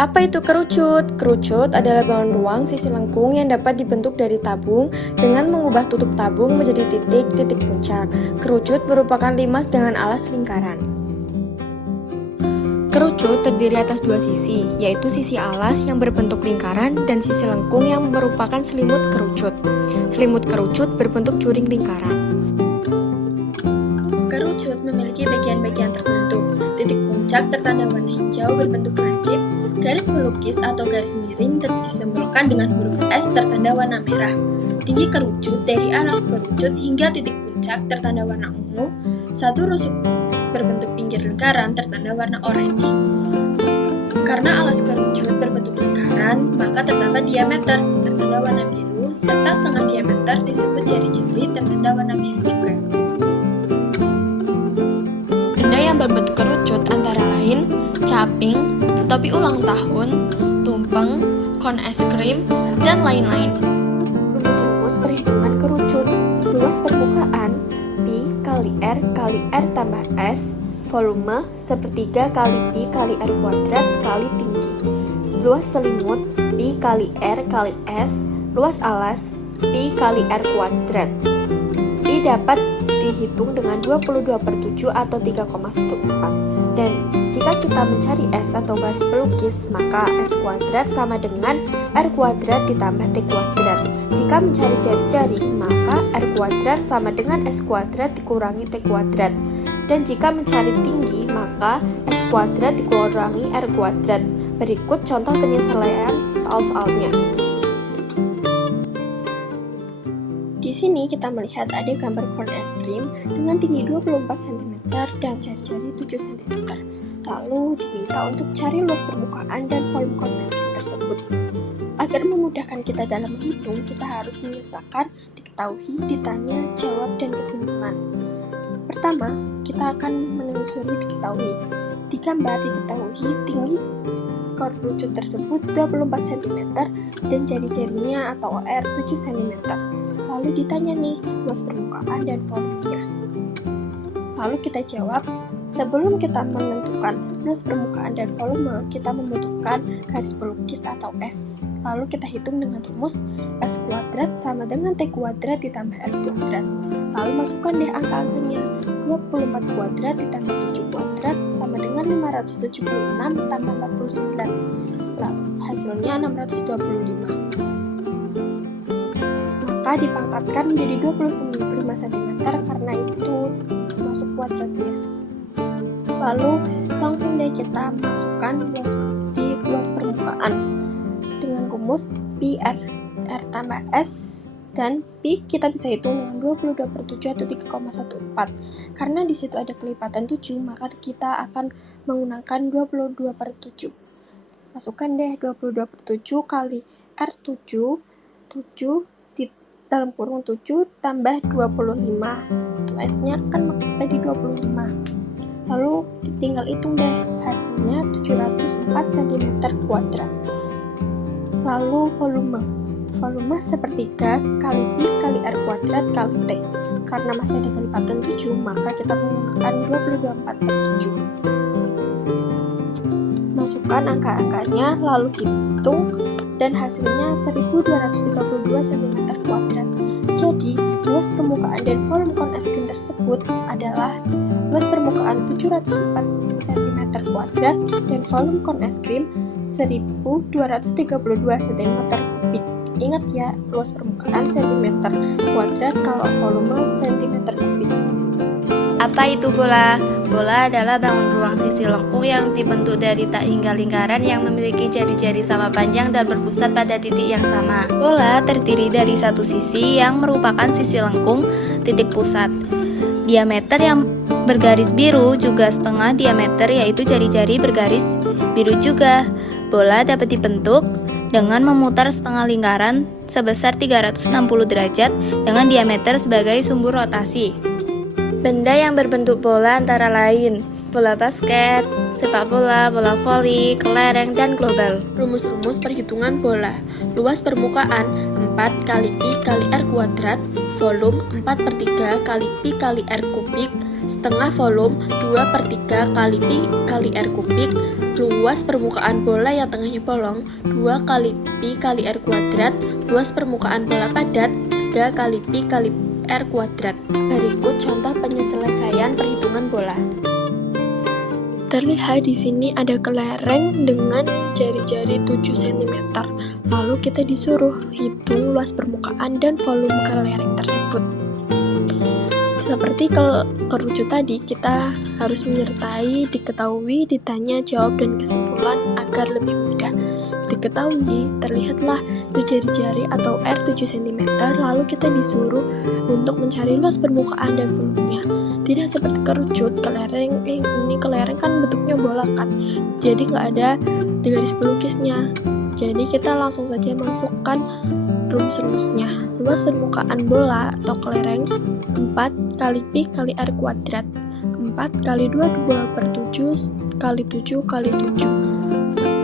Apa itu kerucut? Kerucut adalah bangun ruang sisi lengkung yang dapat dibentuk dari tabung dengan mengubah tutup tabung menjadi titik-titik puncak. Kerucut merupakan limas dengan alas lingkaran. Kerucut terdiri atas dua sisi, yaitu sisi alas yang berbentuk lingkaran dan sisi lengkung yang merupakan selimut kerucut. Selimut kerucut berbentuk juring lingkaran. Kerucut memiliki bagian-bagian tertentu. Titik puncak tertanda warna hijau berbentuk lancip, garis pelukis atau garis miring disimbolkan dengan huruf S tertanda warna merah. Tinggi kerucut dari alas kerucut hingga titik puncak tertanda warna ungu. Satu rusuk berbentuk pinggir lingkaran tertanda warna orange. Karena alas kerucut berbentuk lingkaran, maka terdapat diameter tertanda warna biru, serta setengah diameter disebut jari-jari tertanda warna biru juga. Benda yang berbentuk kerucut antara lain caping, topi ulang tahun, tumpeng, kon es krim, dan lain-lain. Rumus-rumus perhitungan kerucut. Luas permukaan Pi kali R tambah S, volume sepertiga kali Pi kali R kuadrat kali tinggi. Luas selimut Pi kali R kali S, luas alas Pi kali R kuadrat. Pi dapat dihitung dengan 22/7 atau 3,14. Dan jika kita mencari S atau garis pelukis, maka S kuadrat sama dengan R kuadrat ditambah T kuadrat. Jika mencari jari-jari, maka R kuadrat sama dengan S kuadrat dikurangi T kuadrat. Dan jika mencari tinggi, maka S kuadrat dikurangi R kuadrat. Berikut contoh penyelesaian soal-soalnya. Di sini kita melihat ada gambar kon es krim dengan tinggi 24 cm dan jari-jari 7 cm. Lalu diminta untuk cari luas permukaan dan volume kon es krim tersebut. Agar memudahkan kita dalam menghitung, kita harus menyertakan diketahui, ditanya, jawab, dan kesimpulan. Pertama, kita akan menelusuri diketahui. Di gambar diketahui tinggi kerucut tersebut 24 cm dan jari-jarinya atau OR 7 cm. Lalu ditanya nih, luas permukaan dan volumenya. Lalu kita jawab, sebelum kita menentukan luas permukaan dan volume, kita membutuhkan garis pelukis atau S. Lalu kita hitung dengan rumus S kuadrat sama dengan T kuadrat ditambah R kuadrat. Lalu masukkan deh angka-angkanya, 24 kuadrat ditambah 7 kuadrat sama dengan 576 tambah 49. Lalu hasilnya 625. Maka dipangkatkan menjadi 25 cm karena itu masuk kuadratnya. Lalu langsung deh kita masukkan luas permukaan dengan rumus Pi R tambah S, dan Pi kita bisa hitung dengan 22/7 atau 3,14. Karena di situ ada kelipatan 7, maka kita akan menggunakan 22/7. Masukkan deh 22/7 kali R7, 7 dalam kurung 7 tambah 25. Untuk S-nya kan menjadi 25. Lalu tinggal hitung deh, hasilnya 704 cm kuadrat. Lalu volume sepertiga kali Pi kali R kuadrat kali T. Karena masih ada kelipatan 7, maka kita menggunakan 22/7. Masukkan angka-angkanya, lalu hitung, dan hasilnya 1232 cm kuadrat. Jadi, luas permukaan dan volume kon es krim tersebut adalah luas permukaan 704 cm kuadrat dan volume kon es krim 1232 cm kubik. Ingat ya, luas permukaan cm kuadrat kalau volume cm kubik. Apa itu bola? Bola adalah bangun ruang sisi lengkung yang dibentuk dari tak hingga lingkaran yang memiliki jari-jari sama panjang dan berpusat pada titik yang sama. Bola terdiri dari satu sisi yang merupakan sisi lengkung, titik pusat. Diameter yang bergaris biru juga setengah diameter, yaitu jari-jari bergaris biru juga. Bola dapat dibentuk dengan memutar setengah lingkaran sebesar 360 derajat dengan diameter sebagai sumbu rotasi. Benda yang berbentuk bola antara lain bola basket, sepak bola, bola voli, kelereng, dan global. Rumus-rumus perhitungan bola. Luas permukaan 4 kali Pi kali R kuadrat, volume 4/3 kali Pi kali R kubik, setengah volume 2/3 kali Pi kali R kubik, luas permukaan bola yang tengahnya bolong 2 kali pi kali r kuadrat, luas permukaan bola padat 3 kali pi kali r kuadrat. Berikut contoh penyelesaian perhitungan bola. Terlihat di sini ada kelereng dengan jari-jari 7 cm. Lalu kita disuruh hitung luas permukaan dan volume kelereng tersebut. Seperti kerucut tadi, kita harus menyertai diketahui, ditanya, jawab, dan kesimpulan agar lebih mudah. Diketahui, terlihatlah itu jari-jari atau R 7 cm, lalu kita disuruh untuk mencari luas permukaan dan volumenya. Tidak seperti kerucut, kelereng, ini kelereng kan bentuknya bola kan, jadi nggak ada di garis pelukisnya. Jadi kita langsung saja masukkan rumus-rumusnya. Luas permukaan bola atau kelereng 4 kali pi kali r kuadrat, 4 kali 2 2/7 kali 7 kali 7.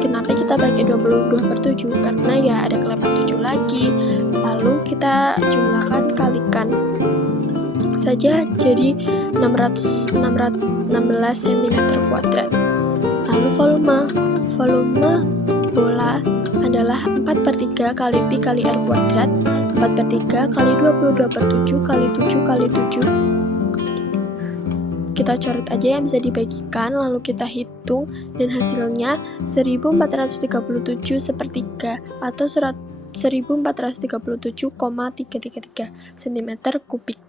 Kenapa kita pakai 22/7? Karena ya ada kelepat 7 lagi. Lalu kita jumlahkan, kalikan saja jadi 16 cm kuadrat. Lalu volume bola adalah 4/3 kali pi kali r kuadrat, 4/3 kali 22/7 kali 7 kali 7. Kita coret aja yang bisa dibagikan, lalu kita hitung, dan hasilnya 1437/3 atau 1437,333 cm kubik.